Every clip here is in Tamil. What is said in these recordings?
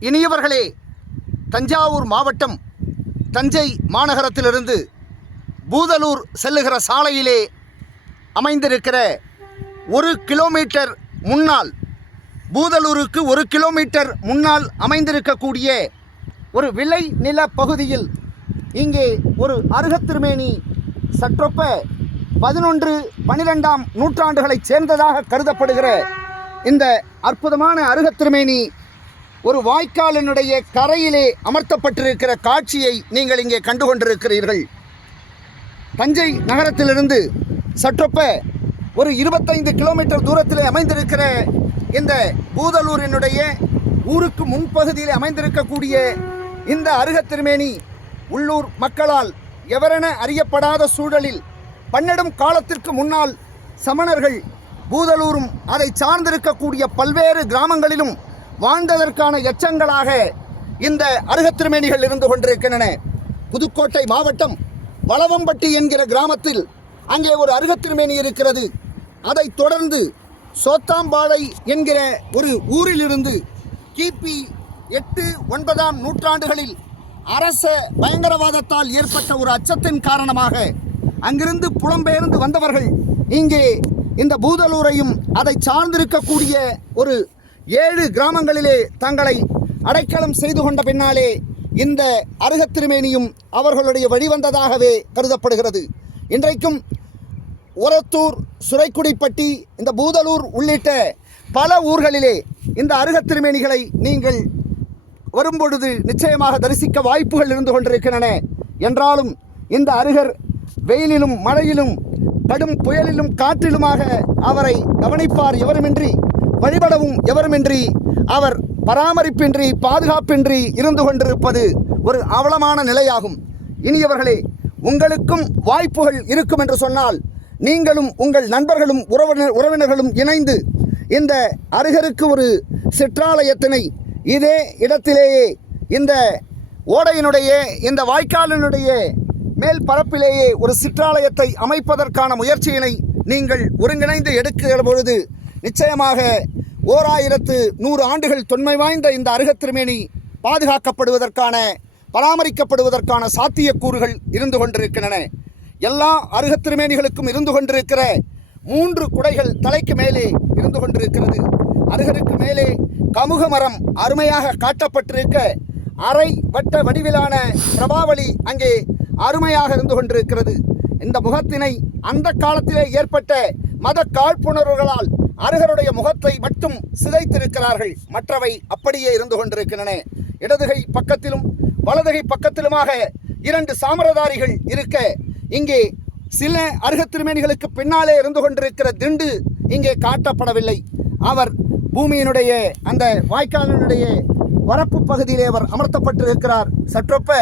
இனியவர்களே தஞ்சாவூர் மாவட்டம் தஞ்சை மாநகரத்திலிருந்து பூதலூர் செல்லுகிற சாலையிலே அமைந்திருக்கிற ஒரு கிலோமீட்டர் முன்னால் பூதலூருக்கு ஒரு கிலோமீட்டர் முன்னால் அமைந்திருக்கக்கூடிய ஒரு விளை நில பகுதியில் இங்கே ஒரு அருகத்திருமேனி சற்றொப்ப பதினொன்று பனிரெண்டாம் நூற்றாண்டுகளைச் சேர்ந்ததாக கருதப்படுகிற இந்த அற்புதமான அருகத்திருமேனி ஒரு வாய்க்காலினுடைய கரையிலே அமர்த்தப்பட்டிருக்கிற காட்சியை நீங்கள் இங்கே கண்டு கொண்டிருக்கிறீர்கள் தஞ்சை நகரத்திலிருந்து சற்றொப்ப ஒரு இருபத்தைந்து கிலோமீட்டர் தூரத்திலே அமைந்திருக்கிற இந்த பூதலூரினுடைய ஊருக்கு முன்பகுதியில் அமைந்திருக்கக்கூடிய இந்த அருகத்திருமேனி உள்ளூர் மக்களால் எவரென அறியப்படாத சூழலில் பன்னெடும் காலத்திற்கு முன்னால் சமணர்கள் பூதலூரும் அதை சார்ந்திருக்கக்கூடிய பல்வேறு கிராமங்களிலும் வாழ்ந்ததற்கான எச்சங்களாக இந்த அருகத்திருமேனிகள் இருந்து கொண்டிருக்கின்றன. புதுக்கோட்டை மாவட்டம் வளவம்பட்டி என்கிற கிராமத்தில் அங்கே ஒரு அருகத்திருமேனி இருக்கிறது. அதைத் தொடர்ந்து சோத்தாம்பாளை என்கிற ஒரு ஊரிலிருந்து கிபி எட்டு ஒன்பதாம் நூற்றாண்டுகளில் அரச பயங்கரவாதத்தால் ஏற்பட்ட ஒரு அச்சத்தின் காரணமாக அங்கிருந்து புலம்பெயர்ந்து வந்தவர்கள் இங்கே இந்த பூதலூரையும் அதை சார்ந்திருக்கக்கூடிய ஒரு ஏழு கிராமங்களிலே தங்களை அடைக்கலம் செய்து கொண்ட பின்னாலே இந்த அருகத்திருமேனியும் அவர்களுடைய வழிவந்ததாகவே கருதப்படுகிறது. இன்றைக்கும் உரத்தூர் சுரைக்குடிப்பட்டி இந்த பூதலூர் உள்ளிட்ட பல ஊர்களிலே இந்த அருகத்திருமேனிகளை நீங்கள் வரும்பொழுது நிச்சயமாக தரிசிக்க வாய்ப்புகள் இருந்து கொண்டிருக்கின்றன. என்றாலும் இந்த அருகர் வெயிலிலும் மழையிலும் கடும் புயலிலும் காற்றிலுமாக அவரை கவனிப்பார் எவருமின்றி? வழிபடவும் எவருமின்றி அவர் பராமரிப்பின்றி பாதுகாப்பின்றி இருந்து கொண்டிருப்பது ஒரு அவலமான நிலையாகும். இனியவர்களே உங்களுக்கும் வாய்ப்புகள் இருக்கும் என்று சொன்னால் நீங்களும் உங்கள் நண்பர்களும் உறவினர் உறவினர்களும் இணைந்து இந்த அருகருக்கு ஒரு சிற்றாலயத்தினை இதே இடத்திலேயே இந்த ஓடையினுடைய இந்த வாய்க்காலினுடைய மேல் பரப்பிலேயே ஒரு சிற்றாலயத்தை அமைப்பதற்கான முயற்சியினை நீங்கள் ஒருங்கிணைந்து எடுக்கிற பொழுது நிச்சயமாக ஓர் ஆயிரத்து நூறு ஆண்டுகள் தொன்மை வாய்ந்த இந்த அருகத்திருமேனி பாதுகாக்கப்படுவதற்கான பராமரிக்கப்படுவதற்கான சாத்தியக்கூறுகள் இருந்து கொண்டிருக்கின்றன. எல்லா அருகத்திருமேனிகளுக்கும் இருந்து கொண்டிருக்கிற மூன்று குடைகள் தலைக்கு மேலே இருந்து கொண்டிருக்கிறது. அருகருக்கு மேலே கமுக மரம் அருமையாக காட்டப்பட்டிருக்க அரை வட்ட வடிவிலான பிரபாவளி அங்கே அருமையாக இருந்து கொண்டிருக்கிறது. இந்த முகத்தினை அந்த காலத்திலே ஏற்பட்ட மத காழ்ப்புணர்வுகளால் அருகருடைய முகத்தை மட்டும் சிதைத்திருக்கிறார்கள். மற்றவை அப்படியே இருந்து கொண்டிருக்கின்றன. இடதுகை பக்கத்திலும் வலதுகை பக்கத்திலுமாக இரண்டு சாமரதாரிகள் இருக்க இங்கே சில அருகத்திருமேனிகளுக்கு பின்னாலே இருந்து கொண்டிருக்கிற திண்டு இங்கே காட்டப்படவில்லை. அவர் பூமியினுடைய அந்த வாய்க்காலினுடைய வரப்பு பகுதியிலே அவர் அமர்த்தப்பட்டிருக்கிறார். சற்றொப்ப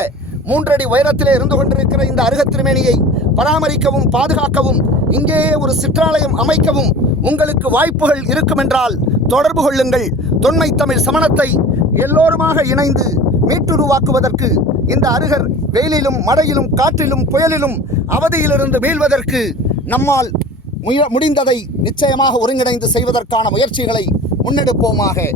மூன்றடி உயரத்திலே இருந்து கொண்டிருக்கிற இந்த அருகத்திருமேனியை பராமரிக்கவும் பாதுகாக்கவும் இங்கேயே ஒரு சிற்றாலயம் அமைக்கவும் உங்களுக்கு வாய்ப்புகள் இருக்குமென்றால் தொடர்பு கொள்ளுங்கள். தொன்மை தமிழ் சமணத்தை எல்லோருமாக இணைந்து மீட்டுருவாக்குவதற்கு இந்த அருகர் வெயிலிலும் மடையிலும் காற்றிலும் புயலிலும் அவதியிலிருந்து மீள்வதற்கு நம்மால் முய முடிந்ததை நிச்சயமாக ஒருங்கிணைந்து செய்வதற்கான முயற்சிகளை முன்னெடுப்போமாக